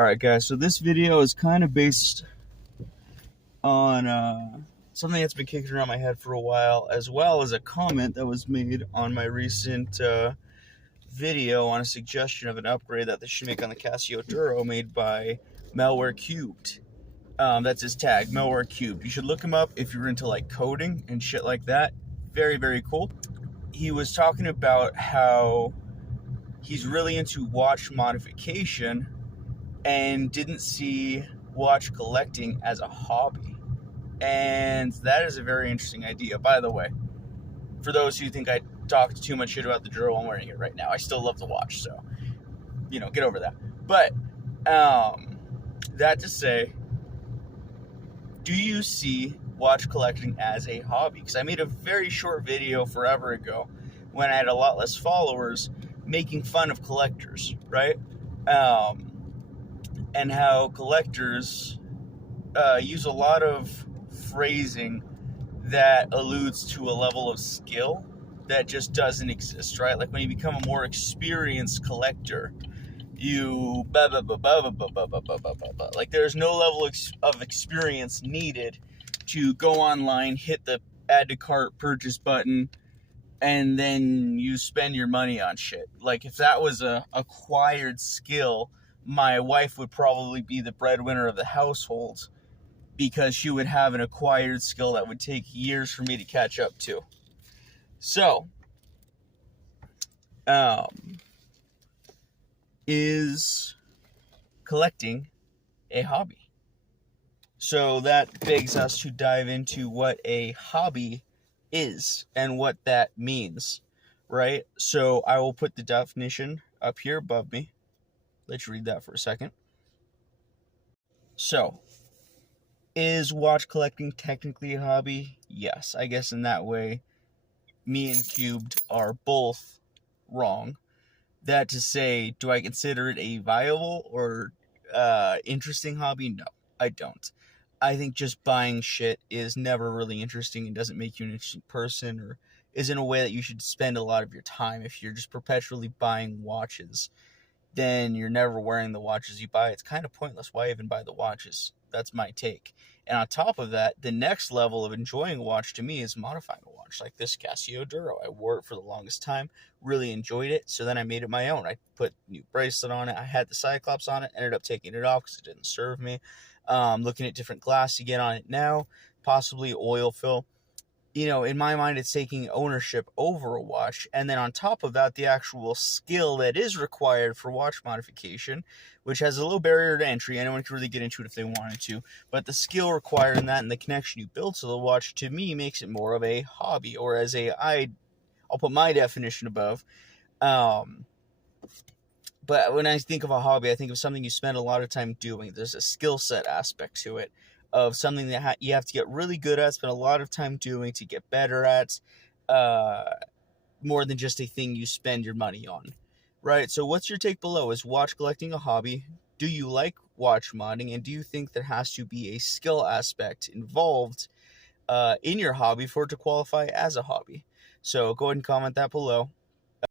Alright guys, so this video is kind of based on something that's been kicking around my head for a while, as well as a comment that was made on my recent video on a suggestion of an upgrade that they should make on the Casio Duro made by Malware Cubed. That's his tag, Malware Cubed. You should look him up if you're into like coding and shit like that. Very, very cool. He was talking about how he's really into watch modification and didn't see watch collecting as a hobby. And that is a very interesting idea. By the way, for those who think I talked too much shit about the Duro, I'm wearing it right now. I still love the watch, so, get over that. But, that to say, do you see watch collecting as a hobby? Because I made a very short video forever ago when I had a lot less followers making fun of collectors, right? And how collectors use a lot of phrasing that alludes to a level of skill that just doesn't exist, right? Like when you become a more experienced collector, you like there's no level of experience needed to go online, hit the add to cart purchase button, and then you spend your money on shit. Like if that was a acquired skill, my wife would probably be the breadwinner of the household because she would have an acquired skill that would take years for me to catch up to. So, is collecting a hobby? So that begs us to dive into what a hobby is and what that means, right? So I will put the definition up here above me. Let's read that for a second. So, is watch collecting technically a hobby? Yes, I guess in that way, me and Cubed are both wrong. That to say, do I consider it a viable or interesting hobby? No, I don't. I think just buying shit is never really interesting and doesn't make you an interesting person, or isn't a way that you should spend a lot of your time. If you're just perpetually buying watches, then you're never wearing the watches you buy. It's kind of pointless. Why even buy the watches? That's my take. And on top of that, the next level of enjoying a watch to me is modifying a watch, like this Casio Duro. I wore it for the longest time, really enjoyed it, so then I made it my own. I put a new bracelet on it. I had the Cyclops on it, ended up taking it off because it didn't serve me. Looking at different glass to get on it now, possibly oil fill. In my mind, it's taking ownership over a watch. And then on top of that, the actual skill that is required for watch modification, which has a low barrier to entry. Anyone can really get into it if they wanted to. But the skill required in that and the connection you build to the watch, to me, makes it more of a hobby. Or as I'll put my definition above. But when I think of a hobby, I think of something you spend a lot of time doing. There's a skill set aspect to it, of something that you have to get really good at, spend a lot of time doing to get better at, more than just a thing you spend your money on, right? So what's your take below? Is watch collecting a hobby? Do you like watch modding? And do you think there has to be a skill aspect involved in your hobby for it to qualify as a hobby? So go ahead and comment that below.